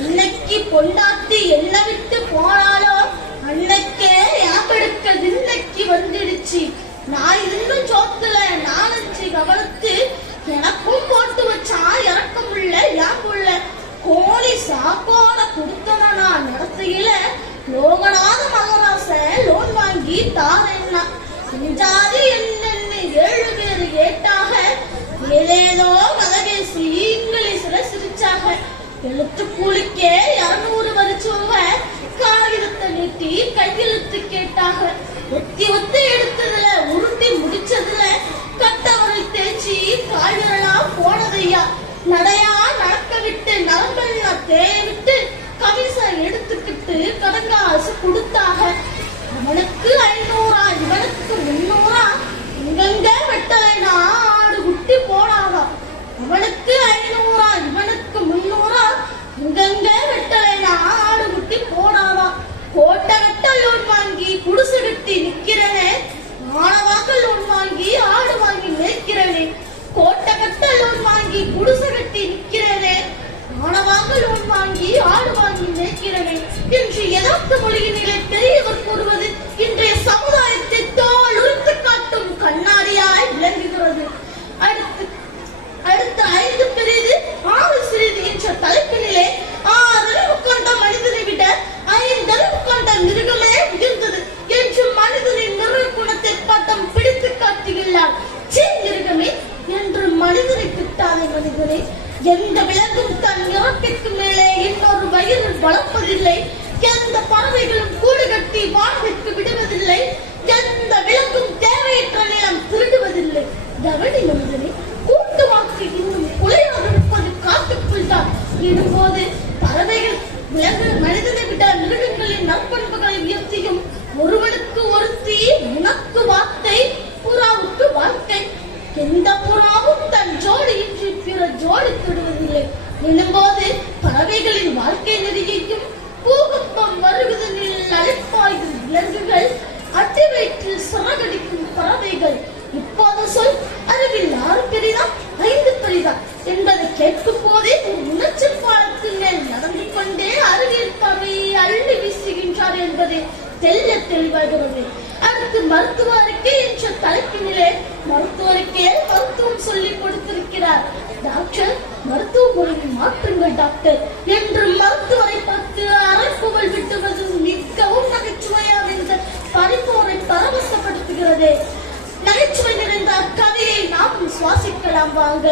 இன்னைக்கு பொண்டாட்டி என்ன விட்டு போனாலோ அன்னைக்கே யாபெடுக்க இன்னைக்கு வந்துடுச்சு. நான் இன்னும் சோத்துல நாலஞ்சு கவனத்து எனக்கும் போட்டு வச்சா இறக்கமுள்ள யாப்புள்ள கோழி சாக்கோட கொடுத்தவனா நடத்தையில லோகநாத மகராச லோன் வாங்கி தாரேன்னா செஞ்சாது என்னன்னு 7 பேரு ஏட்டாக ஏதேதோ கதகேசி இங்கிலீஷ்ல சிரிச்சாக. எழுத்து கூலிக்கே 200 வரிச்சோவ காகிதத்தை நீட்டி கையெழுத்து கேட்டாக. ஒத்தி ஒத்தி எடுத்ததுல உருட்டி முடிச்சதுல கட்டவரை தேய்ச்சி காய்கறா போனதையா. நடையா நடக்க விட்டு நரம்பெல்லாம் தேய விட்டு கவிசை எடுத்துக்கிட்டு கடங்காசு கொடுத்தாக. அவனுக்கு 500 இவனுக்கு 300 இங்கங்க வெட்டலைனா ஆடு குட்டி போனாவா. அவனுக்கு 500 இவனுக்கு 300 இங்கங்க வெட்டலைனா ஆடு குட்டி போனாவா. கோட்டை கட்ட லோன் வாங்கி குடிசை கட்டி நிக்கிறனே ஆனவாக்க லோன் வாங்கி ஆடு வாங்கி மேய்க்கிறனே. கோட்டை கட்ட லோன் வாங்கி குடிசை கட்டி நிக்கிறனே ஆனவாக்க லோன் வாங்கி ஆடு வாங்கி மேய்க்கிறனே என்று யதார்த்த மொழியினிலே பெரியவர் கூறுவது இன்றைய சமுதாயத்தை தோல் உறுத்து காட்டும் கண்ணாடியாய் விளங்குகிறது. அடுத்த 5 பெரிது 6 சிறிது என்ற தலைப்பினிலே 6 அறிவு கொண்ட மனிதனை விட 5 அறிவு கொண்ட மிருகமே உயர்ந்தது என்று மனிதனின் மிருக குணத்தை பட்டம் பிடித்து காட்டுகிறார். மிருகமே என்று மனிதனை திட்டாதே மனிதனை. எந்த விலங்கும் தன் இறப்பிற்கு மேலே இன்னொரு வயிறு வளர்ப்பதில்லை. எந்த பறவைகளும் கூடு கட்டி வானவிற்கு விடுவதில்லை. எந்த விலங்கும் தேவையற்ற நிலம் திருடுவதில்லை. கவனி மனிதனை, கூட்டு வாக்கு இன்னும் குலையாக இருப்பது காட்டுக்குள் தான். இடும்போது பறவைகள் விலங்குகள் மனிதனை விட மிருகங்களின் நற்பண்புகளை உயர்த்தியும் ஒருவனுக்கு ஒருத்தி உனக்கு வார்த்தை புறாவுக்கு வாழ்க்கை. எந்த புறாவும் தன் ஜோடி இன்றி பிற ஜோடி தொடுவதில்லை எனும்போது பறவைகளின் வாழ்க்கை நெறியையும் பூகம்பம் வருவதனில் அழைப்பாயும் விலங்குகள் அட்டி வயிற்றில் சிறகடிக்கும் பறவைகள். இப்போது சொல், அறிவில் 6 பெரிதா 5 பெரிதா என்பதை கேட்கும் போதே ஒரு உணர்ச்சல் பாலத்தின் மேல் நடந்து கொண்டே அறிவியல் பறவையை அள்ளி வீசுகின்றார் என்பதை தெல்ல தெளிவாகிறது. அடுத்து மருத்துவ அறிக்கை என்ற தலைப்பினிலே மருத்துவருக்கே மருத்துவம் சொல்லிக் கொடுத்திருக்கிறார். டாக்டர், மருத்துவ முறையில் மாற்றுங்கள் டாக்டர் என்று மருத்துவரை பார்த்து அரைப்புகள் விட்டுவது மிகவும் நகைச்சுவையாக இந்த பரிபோரை பரவசப்படுத்துகிறது. நகைச்சுவை நிறைந்த கதையை நாம் சுவாசிக்கலாம் வாங்க.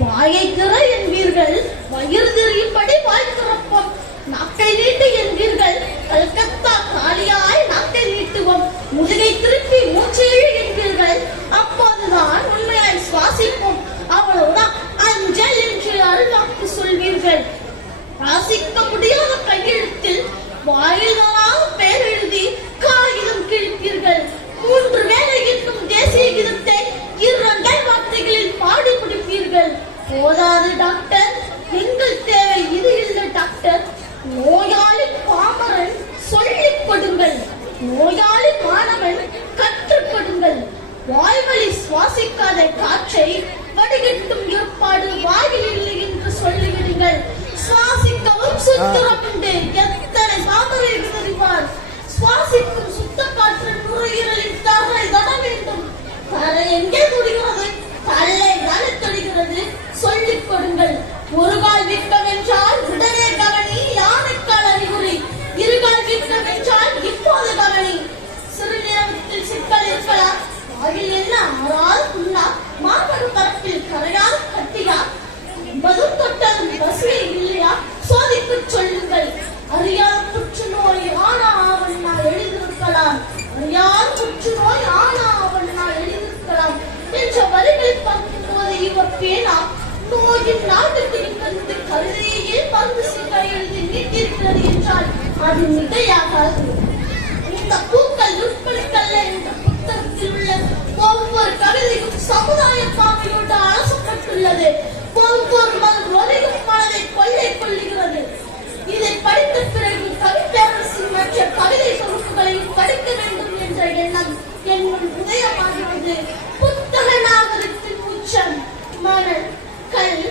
வாயை திற என்பீர்கள், வயிறு தெரியும்படி வாய் திறப்போம். நாக்கை நீட்டு என்பீர்கள், கல்கத்தா காலியாய் நாக்கை நீட்டுவோம். முதுகை திருப்பி மூச்சு இழு என்பீர்கள், அப்போதுதான் உண்மையாய் சுவாசிப்போம். அவ்வளவுதான் அஞ்சல் என்று அருள்வாக்கு சொல்வீர்கள். வாசிக்க முடியாத கையெழுத்தில் வாயில் பேர் எழுதி காகிதம் கிழிப்பீர்கள். 3 வேளை என்னும் தேசிய கீதத்தை 2 வார்த்தைகளில் பாடி முடிப்பீர்கள். போதாது டாக்டர், எங்கள் தேவை இது இல்லை டாக்டர். நோயாளி பாமரன் சொல்லிக் கொடுங்கள், நோயாளி மாணவன் கற்றுக் கொடுங்கள். வாய்வழி சுவாசிக்காத காற்றை வடிகட்டும் ஏற்பாடு வாயில் இல்லை என்று சொல்லிவிடுங்கள். சுவாசிக்கவும் சுத்திரம் உண்டு, எத்தனை சாமரைகள் அறிவார். சுவாசிக்கும் சுத்த காற்று நுரையீரலின் தரை தட வேண்டும். தரை எங்கே முடிகிறது? தலை தானே தொடுகிறது. சொல்லிக் கொடுங்கள். ஒரு கால் விற்கவென்றால் உடனே கவனி, யானைக்கால் அறிகுறி. 2 கால் விற்கவென்றால் இப்போது கவனி. சிறுநீரகத்தில் சிக்கல் இருக்கலாம். வாயில் என்ன ஆறால் புண்ணா, மார்பக பரப்பில் கரையால் கட்டியா, மதும் தொட்டதும் பசுவே இல்லையா, சோதித்து சொல்லுங்கள். அறியாத புற்றுநோய் ஆனா அவன்னா எழுதியிருக்கலாம், அறியாத புற்றுநோய் ஆனா அவன்னா எழுதியிருக்கலாம் என்ற வரிகளை பார்க்கும் போது இவர் பேனா நோயின் நாட்டுக்கு இருந்து கவிதையே மருந்து சிக்கலை எழுதி நீட்டிருக்கிறது என்றால் அது மிகையாகாது. இந்த பூக்கள் உட்படுத்தல்ல என்ற புத்தகத்தில் உள்ள ஒவ்வொரு கவிதையும் சமுதாய பார்வையோடு அலசப்பட்டுள்ளது. ஒவ்வொரு ஒலியும் மனதை கொள்ளை கொள்ளுகிறது. இதை படித்த பிறகு கவிப்பேரரசின் மற்ற கவிதை தொகுப்புகளையும் படிக்க வேண்டும் என்ற எண்ணம் என்னும் உதயமாகிறது. புத்தக நாகரிகத்தின் உச்சம் மணல், கல்,